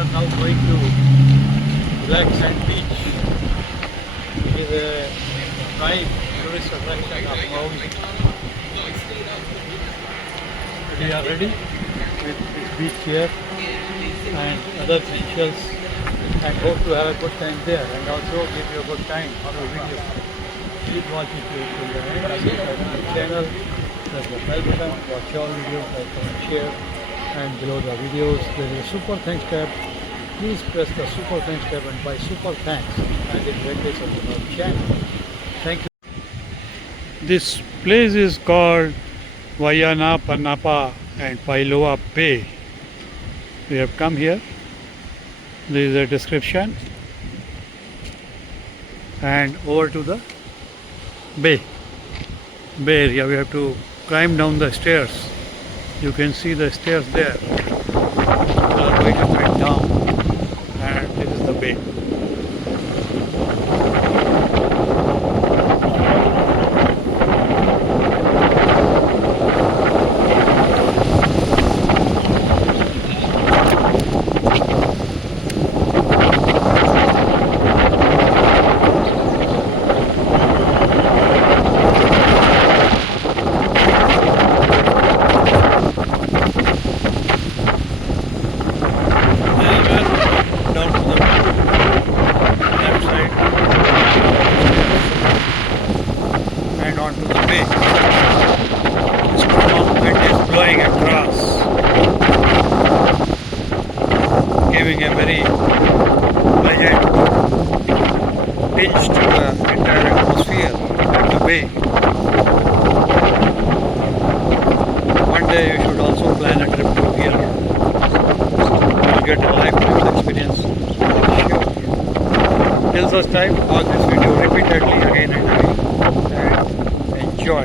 are now going to Black Sand Beach. It is a prime tourist attraction of Maui. We are ready with this beach here and other essentials and hope to have a good time there and also give you a good time on the video. Please watch it till the end. Subscribe to the channel, press the bell button, watch all videos, like, comment, share, and below the videos there is a super thanks tab. Please press the super thanks tab and buy super thanks and it benefits of our channel. Thank you. This place is called Waimea Napa and Pailoa Bay. We have come here. There is a description and over to the bay area. We have to climb down the stairs. You can see the stairs there. People are going up and down, and this is the bay. Down to the left side and onto the bay. Strong wind is blowing across, giving a very pleasant tinge to the entire atmosphere of the bay. One day you should also plan a trip to here. You'll get a lifetime experience. Sure. Till such time, watch this video repeatedly again and again and enjoy.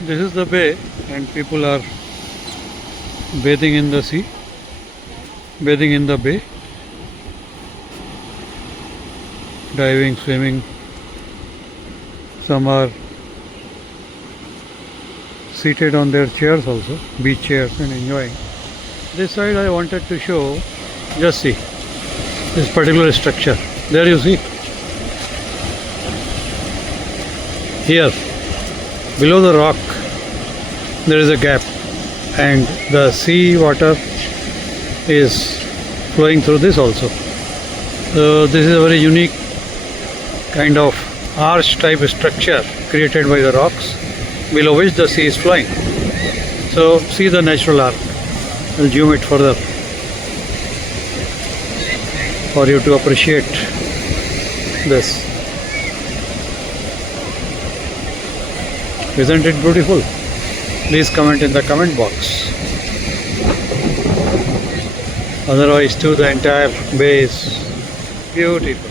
This is the bay and people are bathing in the sea, bathing in the bay, diving, swimming. Some are seated on their chairs also, beach chairs, and enjoying. This side I wanted to show, just see this particular structure. There you see, here below the rock there is a gap and the sea water is flowing through this also. So this is a very unique kind of arch type structure created by the rocks below which the sea is flowing. So see the natural arc. I'll zoom it further for you to appreciate this. Isn't it beautiful? Please comment in the comment box. Otherwise too, the entire bay is beautiful.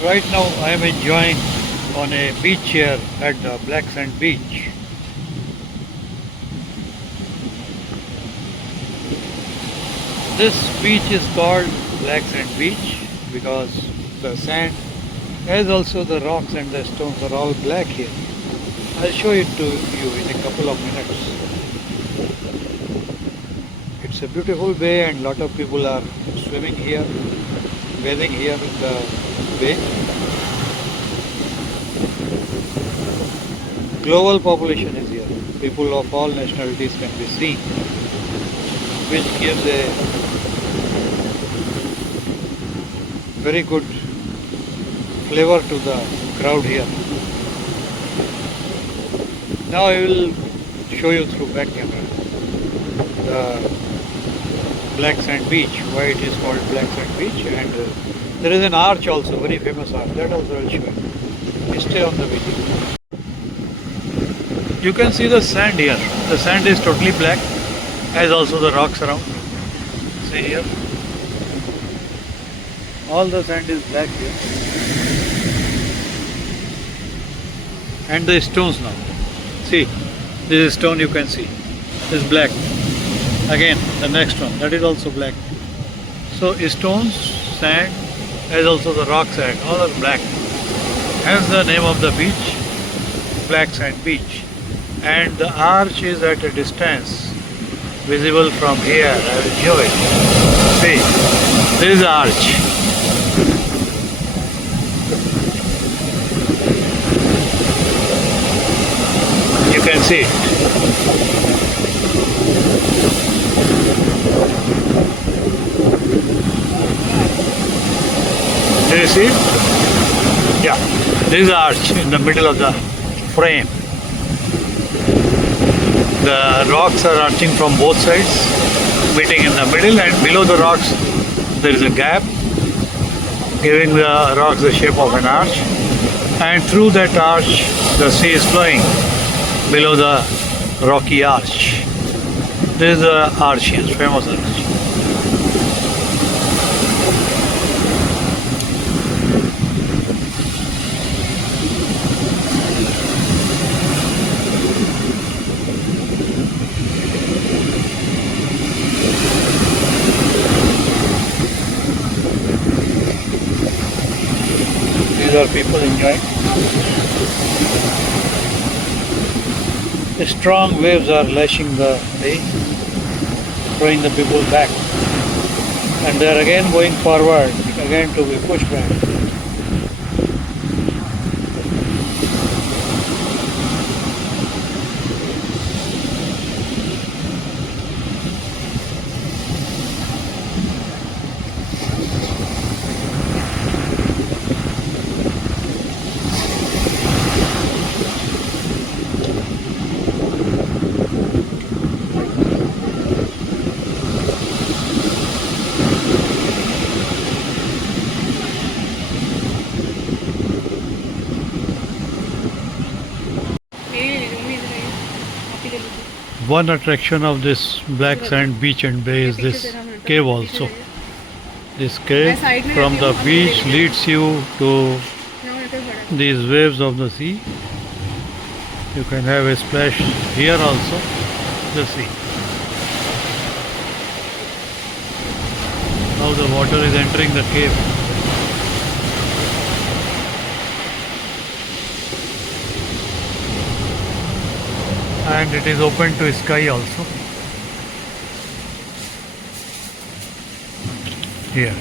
Right now I am enjoying on a beach chair at the Black Sand Beach. This beach is called Black Sand Beach because the sand as also the rocks and the stones are all black here. I'll show it to you in a couple of minutes. It's a beautiful bay and lot of people are swimming here, bathing here in the bay. Global population is here. People of all nationalities can be seen, which gives a very good flavor to the crowd here. Now I will show you through back camera the Black Sand Beach, why it is called Black Sand Beach, and there is an arch also, very famous arch, that also I will show you. Stay on the video. You can see the sand here. The sand is totally black, as also the rocks around. See here. All the sand is black here. And the stones now. See, this stone you can see is black. Again, the next one, that is also black. So stones, sand, as also the rock sand, all are black. Hence the name of the beach, Black Sand Beach. And the arch is at a distance, visible from here. I will show it. See, this is the arch. You can see it. Do you see it? Yeah. This is the arch in the middle of the frame. The rocks are arching from both sides, meeting in the middle, and below the rocks there is a gap, giving the rocks the shape of an arch, and through that arch the sea is flowing below the rocky arch. This is the arch here, famous arch. These are people enjoying. Strong waves are lashing the bay, throwing the people back, and they are again going forward, again to be pushed back. One attraction of this Black Sand Beach and Bay is this cave also. This cave from the beach leads you to these waves of the sea. You can have a splash here also, the sea. Now the water is entering the cave. And it is open to sky also. Here.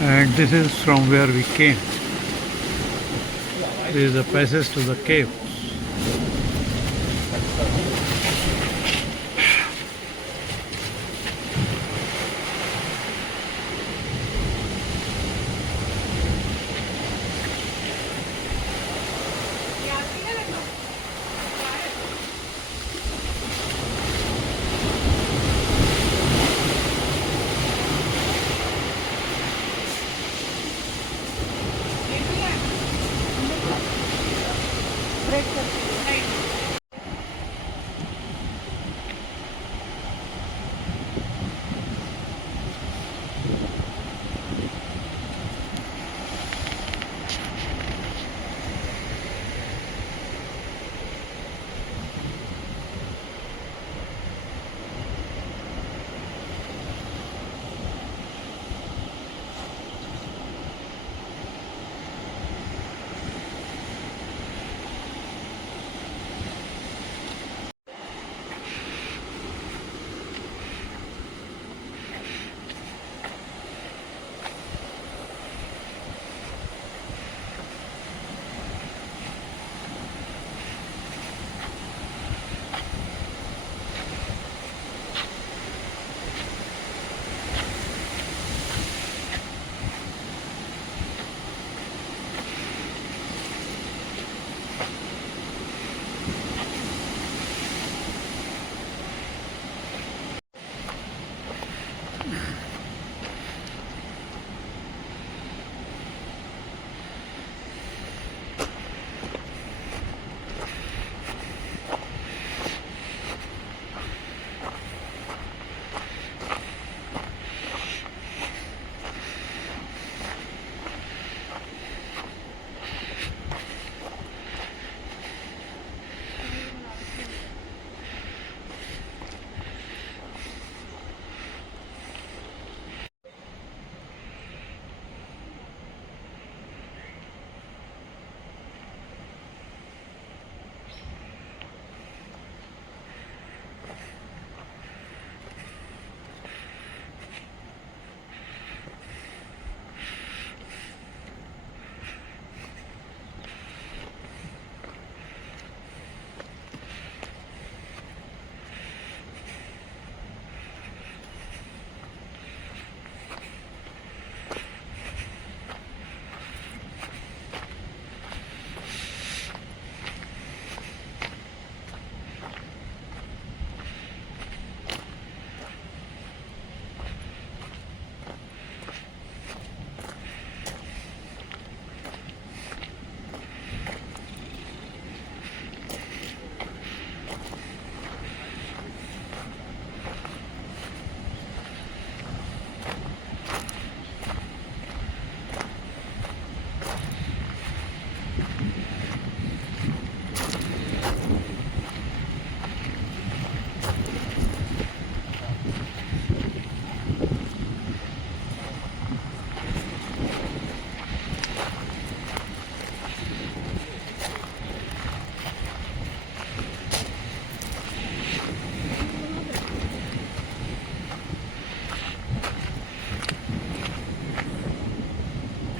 And this is from where we came. This is the passage to the cave.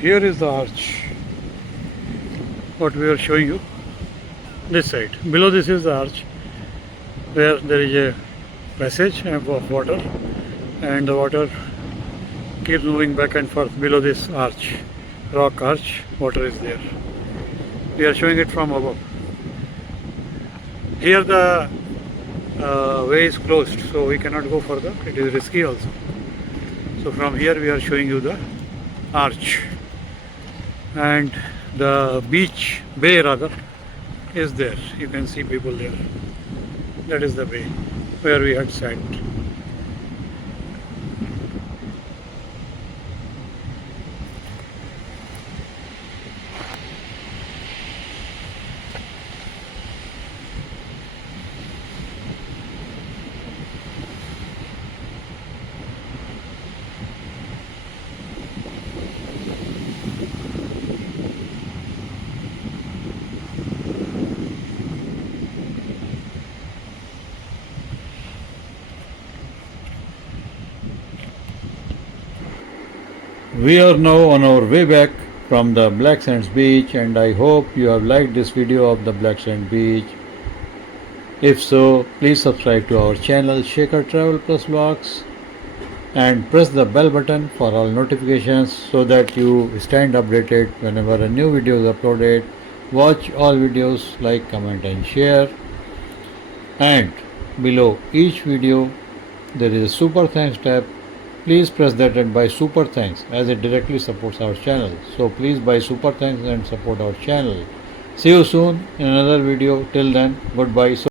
Here is the arch. What we are showing you. This side. Below this is the arch, where there is a passage of water, and the water keeps moving back and forth below this arch, rock arch. Water is there. We are showing it from above. Here the way is closed, so we cannot go further. It is risky also. So from here we are showing you the arch, and the bay rather, is there. You can see people there. That is the bay where we had sat. We are now on our way back from the Black Sands beach, and I hope you have liked this video of the Black Sands beach. If so, please subscribe to our channel Shekhar Travel Plus Vlogs and press the bell button for all notifications so that you stand updated whenever a new video is uploaded. Watch all videos, like, comment and share. And below each video there is a super thanks tab. Please press that and buy super thanks, as it directly supports our channel. So please buy super thanks and support our channel. See you soon in another video. Till then, goodbye.